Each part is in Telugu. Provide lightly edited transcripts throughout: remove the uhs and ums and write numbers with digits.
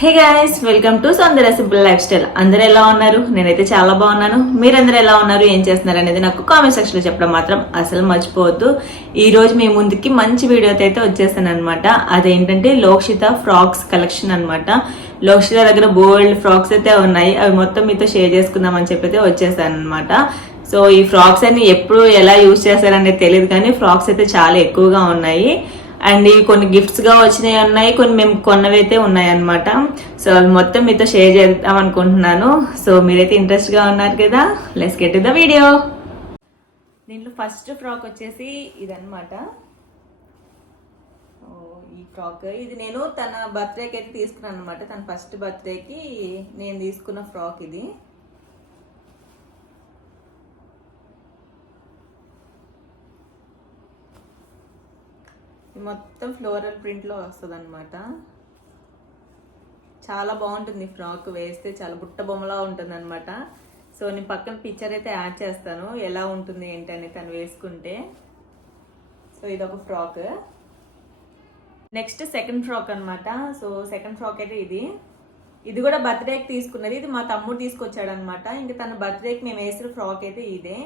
Hey guys, welcome to Soundarya simple life style. అందరు ఎలా ఉన్నారు? నేనైతే చాలా బాగున్నాను. మీరందరూ ఎలా ఉన్నారు, ఏం చేస్తున్నారు అనేది నాకు కామెంట్ సెక్షన్ లో చెప్పడం మాత్రం అసలు మర్చిపోవద్దు. ఈ రోజు మీ ముందుకి మంచి వీడియోతో అయితే వచ్చేసాను అనమాట. అదేంటంటే లోక్షిత ఫ్రాక్స్ కలెక్షన్ అనమాట. లోక్షిత దగ్గర బోల్డ్ ఫ్రాక్స్ అయితే ఉన్నాయి. అవి మొత్తం మీతో షేర్ చేసుకుందామని చెప్పి అయితే వచ్చేసాను అనమాట. సో ఈ ఫ్రాక్స్ అన్ని ఎప్పుడు ఎలా యూజ్ చేస్తారనేది తెలియదు, కానీ ఫ్రాక్స్ అయితే చాలా ఎక్కువగా ఉన్నాయి. అండ్ ఇవి కొన్ని గిఫ్ట్స్ గా వచ్చినాయి ఉన్నాయి, కొన్ని మేము కొన్నవైతే ఉన్నాయి అనమాట. సో అవి మొత్తం మీతో షేర్ చేద్దాం అనుకుంటున్నాను. సో మీరైతే ఇంట్రెస్ట్ గా ఉన్నారు కదా, let's get to the video. దీంట్లో ఫస్ట్ ఫ్రాక్ వచ్చేసి ఇదనమాట. ఈ ఫ్రాక్ ఇది నేను తన బర్త్డేకి అయితే తీసుకున్నాను అనమాట. తన ఫస్ట్ బర్త్డేకి నేను తీసుకున్న ఫ్రాక్ ఇది. మొత్తం ఫ్లోరల్ ప్రింట్ లో వస్తుంది అనమాట. చాలా బాగుంటుంది ఫ్రాక్, వేస్తే చాలా బుట్ట బొమ్మలా ఉంటుంది అనమాట. సో నేను పక్కన పిక్చర్ అయితే యాడ్ చేస్తాను ఎలా ఉంటుంది ఏంటి అని తను వేసుకుంటే. సో ఇదొక ఫ్రాక్. నెక్స్ట్ సెకండ్ ఫ్రాక్ అనమాట. సో సెకండ్ ఫ్రాక్ అయితే ఇది కూడా బర్త్డేకి తీసుకున్నది. ఇది మా తమ్ముడు తీసుకొచ్చాడు అనమాట. ఇంకా తన బర్త్డేకి మేము వేసిన ఫ్రాక్ అయితే ఇదే.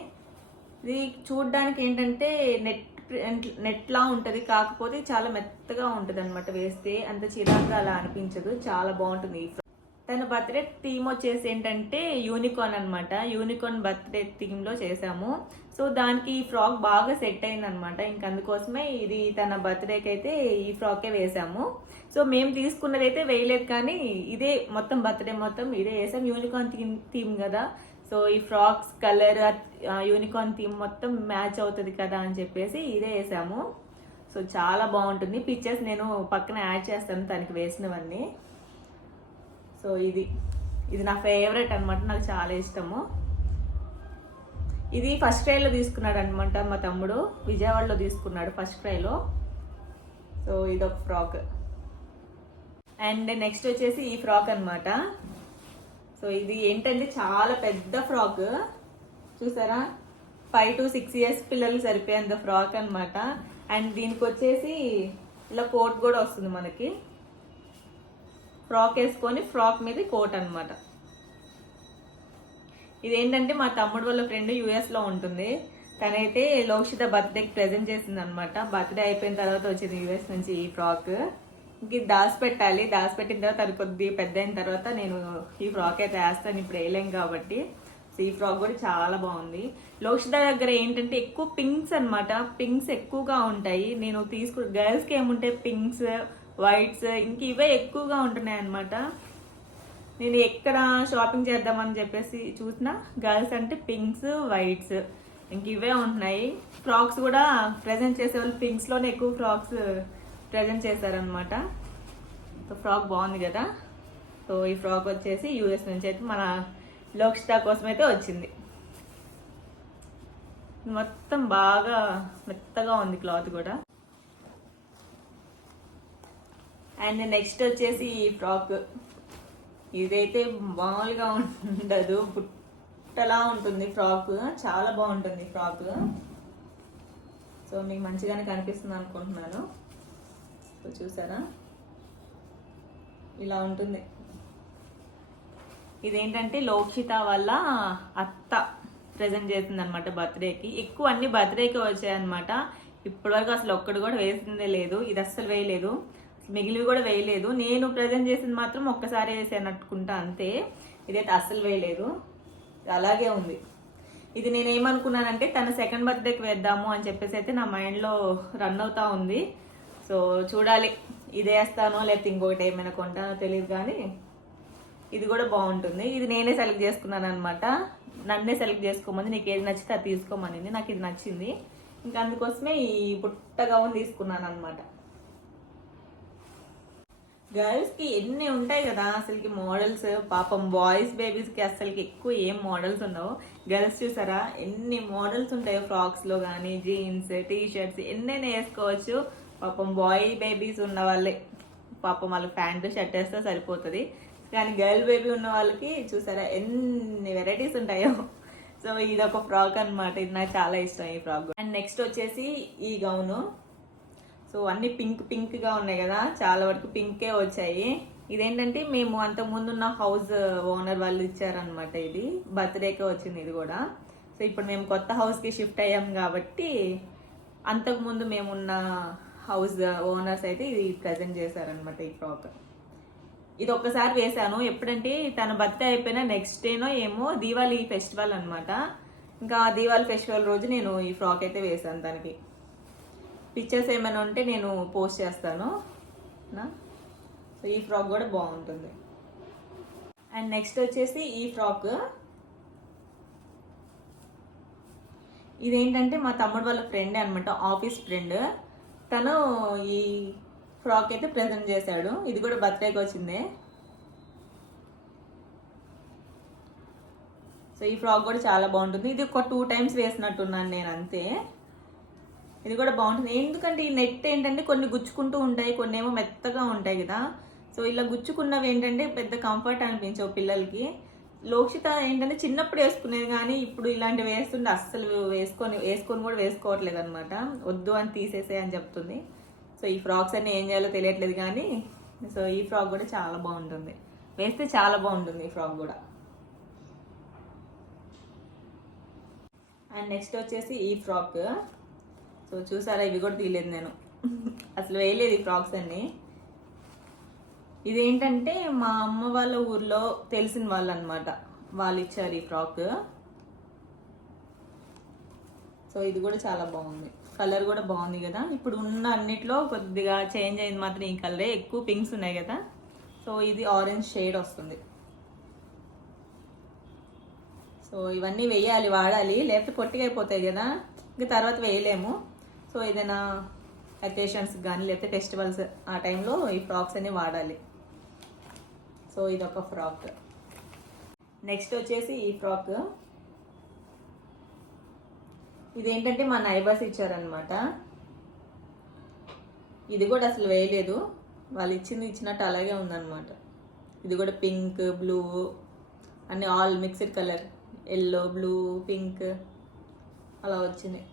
ఇది చూడడానికి ఏంటంటే నెట్ లా ఉంటది, కాకపోతే చాలా మెత్తగా ఉంటది అనమాట. వేస్తే అంత చిరాగ్గా అలా అనిపించదు, చాలా బాగుంటుంది. తన బర్త్డే థీమ్ వచ్చేసి ఏంటంటే యూనికార్న్ అనమాట. యూనికార్న్ బర్త్డే థీమ్ లో చేసాము. సో దానికి ఈ ఫ్రాక్ బాగా సెట్ అయింది అనమాట. ఇంక అందుకోసమే ఇది తన బర్త్డేకి అయితే ఈ ఫ్రాకే వేసాము. సో మేము తీసుకున్నది అయితే వేయలేదు, కానీ ఇదే మొత్తం బర్త్డే మొత్తం ఇదే వేసాం. యూనికార్న్ థీమ్ కదా, సో ఈ ఫ్రాక్స్ కలర్ యూనికార్న్ థీమ్ మొత్తం మ్యాచ్ అవుతుంది కదా అని చెప్పేసి ఇదే వేసాము. సో చాలా బాగుంటుంది. పిక్చర్స్ నేను పక్కన యాడ్ చేస్తాను తనకి వేసినవన్నీ. సో ఇది నా ఫేవరెట్ అనమాట, నాకు చాలా ఇష్టము. ఇది ఫస్ట్ క్రైలో తీసుకున్నాడు అనమాట మా తమ్ముడు. విజయవాడలో తీసుకున్నాడు ఫస్ట్ క్రైలో. సో ఇదొక ఫ్రాక్. అండ్ నెక్స్ట్ వచ్చేసి ఈ ఫ్రాక్ అనమాట. సో ఇది ఏంటంటే చాలా పెద్ద ఫ్రాక్, చూసారా? 5 to 6 years పిల్లలు సరిపోయేంత ఫ్రాక్ అనమాట. అండ్ దీనికి వచ్చేసి ఇలా కోట్ కూడా వస్తుంది మనకి. ఫ్రాక్ వేసుకొని ఫ్రాక్ మీద కోట్ అనమాట. ఇదేంటంటే మా తమ్ముడు వాళ్ళ ఫ్రెండ్ యుఎస్ లో ఉంటుంది. తనైతే లోక్షిత బర్త్డేకి ప్రెజెంట్ చేసింది అనమాట. బర్త్డే అయిపోయిన తర్వాత వచ్చింది యుఎస్ నుంచి ఈ ఫ్రాక్. ఇంక దాచిపెట్టాలి, దాచిపెట్టిన తర్వాత అది కొద్దిగా పెద్ద అయిన తర్వాత నేను ఈ ఫ్రాక్ అయితే వేస్తాను. ఇప్పుడు వేయలేం కాబట్టి. సో ఈ ఫ్రాక్ కూడా చాలా బాగుంది. లోక్షిత దగ్గర ఏంటంటే ఎక్కువ పింక్స్ అనమాట. పింక్స్ ఎక్కువగా ఉంటాయి. నేను గర్ల్స్ కి ఏముంటాయి, పింక్స్, వైట్స్, ఇంక ఇవే ఎక్కువగా ఉంటున్నాయి అనమాట. నేను ఎక్కడ షాపింగ్ చేద్దామని చెప్పేసి చూసినా గర్ల్స్ అంటే పింక్స్, వైట్స్, ఇంక ఇవే ఉంటున్నాయి. ఫ్రాక్స్ కూడా ప్రెజెంట్ చేసే వాళ్ళు పింక్స్ లోనే ఎక్కువ ఫ్రాక్స్ ప్రెజెంట్ చేశారనమాట. సో ఫ్రాక్ బాగుంది కదా. సో ఈ ఫ్రాక్ వచ్చేసి యూఎస్ నుంచి అయితే మన లోక్షిత కోసం అయితే వచ్చింది. మొత్తం బాగా మెత్తగా ఉంది క్లాత్ కూడా. అండ్ నెక్స్ట్ వచ్చేసి ఈ ఫ్రాక్. ఇదైతే మామూలుగా ఉండదు, బుట్టలా ఉంటుంది ఫ్రాక్. చాలా బాగుంటుంది ఫ్రాక్. సో మీకు మంచిగానే కనిపిస్తుంది అనుకుంటున్నాను. సో చూసారా, ఇలా ఉంటుంది. ఇదేంటంటే లోక్షిత వల్ల అత్త ప్రెజెంట్ చేసింది అనమాట బర్త్డేకి. ఎక్కువ అన్ని బర్త్డేకి వచ్చాయన్నమాట. ఇప్పటివరకు అసలు ఒక్కడు కూడా వేసిందే లేదు. ఇది అస్సలు వేయలేదు, మిగిలివి కూడా వేయలేదు. నేను ప్రెజెంట్ చేసింది మాత్రం ఒక్కసారి వేసానట్టుకుంటా అంతే. ఇదైతే అస్సలు వేయలేదు, అలాగే ఉంది. ఇది నేను ఏమనుకున్నానంటే తన సెకండ్ బర్త్డేకి వేద్దాము అని చెప్పేసి అయితే నా మైండ్లో రన్ అవుతా ఉంది. సో చూడాలి, ఇదే వేస్తానో లేకపోతే ఇంకొకటి ఏమైనా కొంటానో తెలియదు, కానీ ఇది కూడా బాగుంటుంది. ఇది నేనే సెలెక్ట్ చేసుకున్నాను అనమాట. నన్నే సెలెక్ట్ చేసుకోమని, నీకు ఏది నచ్చితే అది తీసుకోమనింది. నాకు ఇది నచ్చింది, ఇంకా అందుకోసమే ఈ బుట్ట గౌన్ తీసుకున్నాను అనమాట. గర్ల్స్ కి ఎన్ని ఉంటాయి కదా అసలుకి మోడల్స్. పాపం బాయ్స్ బేబీస్ కి అసలుకి ఎక్కువ ఏం మోడల్స్ ఉండవు. గర్ల్స్ చూసారా ఎన్ని మోడల్స్ ఉంటాయో ఫ్రాక్స్ లో కానీ, జీన్స్, టీ షర్ట్స్ ఎన్నైనా వేసుకోవచ్చు. పాపం బాయ్ బేబీస్ ఉన్న వాళ్ళే పాపం వాళ్ళకి ప్యాంటు షర్ట్ వేస్తే సరిపోతుంది, కానీ గర్ల్ బేబీ ఉన్న వాళ్ళకి చూసారా ఎన్ని వెరైటీస్ ఉంటాయో. సో ఇది ఒక ఫ్రాక్ అనమాట. ఇది నాకు చాలా ఇష్టం ఈ ఫ్రాక్. అండ్ నెక్స్ట్ వచ్చేసి ఈ గౌను. సో అన్ని పింక్ పింక్ గా ఉన్నాయి కదా, చాలా వరకు పింకే వచ్చాయి. ఇదేంటంటే మేము అంతకుముందు ఉన్న హౌస్ ఓనర్ వాళ్ళు ఇచ్చారనమాట. ఇది బర్త్డేకే వచ్చింది ఇది కూడా. సో ఇప్పుడు మేము కొత్త హౌస్కి షిఫ్ట్ అయ్యాం కాబట్టి అంతకుముందు మేమున్న హౌస్ ఓనర్స్ అయితే ఇది ప్రజెంట్ చేశారనమాట ఈ ఫ్రాక్. ఇది ఒక్కసారి వేసాను, ఎప్పుడంటే తన బర్త్డే అయిపోయినా నెక్స్ట్ డేనో ఏమో దీవాళీ ఫెస్టివల్ అనమాట. ఇంకా దీవాళీ ఫెస్టివల్ రోజు నేను ఈ ఫ్రాక్ అయితే వేసాను. దానికి పిక్చర్స్ ఏమైనా ఉంటే నేను పోస్ట్ చేస్తాను నా. సో ఈ ఫ్రాక్ కూడా బాగుంటుంది. అండ్ నెక్స్ట్ వచ్చేసి ఈ ఫ్రాక్. ఇదేంటంటే మా తమ్ముడు వాళ్ళ ఫ్రెండ్ అనమాట, ఆఫీస్ ఫ్రెండ్. తను ఈ ఫ్రాక్ అయితే ప్రెజెంట్ చేశాడు. ఇది కూడా బర్త్డేకి వచ్చింది. సో ఈ ఫ్రాక్ కూడా చాలా బాగుంటుంది. ఇది ఒక 2 times వేసినట్టున్నాను నేను అంతే. ఇది కూడా బాగుంటుంది. ఎందుకంటే ఈ నెట్ ఏంటంటే కొన్ని గుచ్చుకుంటూ ఉంటాయి, కొన్ని ఏమో మెత్తగా ఉంటాయి కదా. సో ఇలా గుచ్చుకున్నవి ఏంటంటే పెద్ద కంఫర్ట్ అనిపించవు పిల్లలకి. లోక్షిత ఏంటంటే చిన్నప్పుడు వేసుకునేది, కానీ ఇప్పుడు ఇలాంటివి వేస్తుంటే అస్సలు వేసుకొని కూడా వేసుకోవట్లేదు అనమాట. వద్దు అని తీసేసే అని చెప్తుంది. సో ఈ ఫ్రాక్స్ అన్ని ఏం చేయాలో తెలియట్లేదు కానీ, సో ఈ ఫ్రాక్ కూడా చాలా బాగుంటుంది, వేస్తే చాలా బాగుంటుంది ఈ ఫ్రాక్ కూడా. అండ్ నెక్స్ట్ వచ్చేసి ఈ ఫ్రాక్. సో చూసారా, ఇవి కూడా తీయలేదు నేను, అసలు వేయలేదు ఈ ఫ్రాక్స్ అన్ని. ఇదేంటంటే మా అమ్మ వాళ్ళ ఊర్లో తెలిసిన వాళ్ళు అనమాట, వాళ్ళు ఇచ్చారు ఈ ఫ్రాక్. సో ఇది కూడా చాలా బాగుంది, కలర్ కూడా బాగుంది కదా. ఇప్పుడు ఉన్న అన్నిట్లో కొద్దిగా చేంజ్ అయింది మాత్రం ఈ కలరే. ఎక్కువ పింక్స్ ఉన్నాయి కదా, సో ఇది ఆరెంజ్ షేడ్ వస్తుంది. సో ఇవన్నీ వేయాలి, వాడాలి, లేకపోతే పొట్టిగా అయిపోతాయి కదా, ఇంకా తర్వాత వేయలేము. సో ఏదైనా అకేషన్స్ కానీ లేకపోతే ఫెస్టివల్స్ ఆ టైంలో ఈ ఫ్రాక్స్ అన్ని వాడాలి. సో ఇదొక ఫ్రాక్. నెక్స్ట్ వచ్చేసి ఈ ఫ్రాక్. ఇదేంటంటే మా నైబర్స్ ఇచ్చారనమాట. ఇది కూడా అసలు వేయలేదు, వాళ్ళు ఇచ్చినట్టు అలాగే ఉందన్నమాట. ఇది కూడా పింక్, బ్లూ అన్ని all mixed colour, yellow, blue, pink అలా వచ్చినాయి.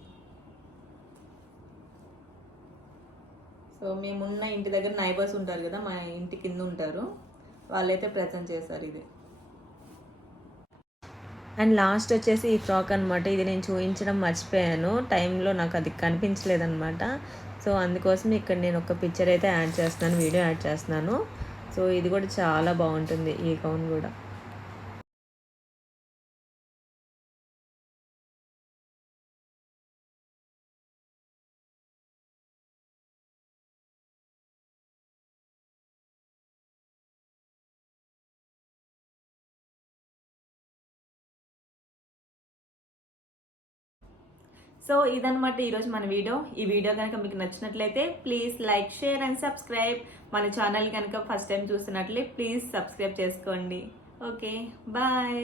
సో మేమున్న ఇంటి దగ్గర నైబర్స్ ఉంటారు కదా, మా ఇంటి కింద ఉంటారు, వాళ్ళైతే ప్రజెంట్ చేశారు ఇది. అండ్ లాస్ట్ వచ్చేసి ఈ ఫ్రాక్ అనమాట. ఇది నేను చూపించడం మర్చిపోయాను, టైంలో నాకు అది కనిపించలేదన్నమాట. సో అందుకోసం ఇక్కడ నేను ఒక పిక్చర్ అయితే యాడ్ చేస్తున్నాను, వీడియో యాడ్ చేస్తున్నాను. సో ఇది కూడా చాలా బాగుంటుంది ఈ గౌన్ కూడా. సో ఇదనమాట ఈరోజు మన వీడియో. ఈ వీడియో కనుక మీకు నచ్చినట్లయితే please like, share and subscribe. మన ఛానల్ కనుక ఫస్ట్ టైం చూస్తున్నట్లయితే ప్లీజ్ సబ్స్క్రైబ్ చేసుకోండి. Okay, bye.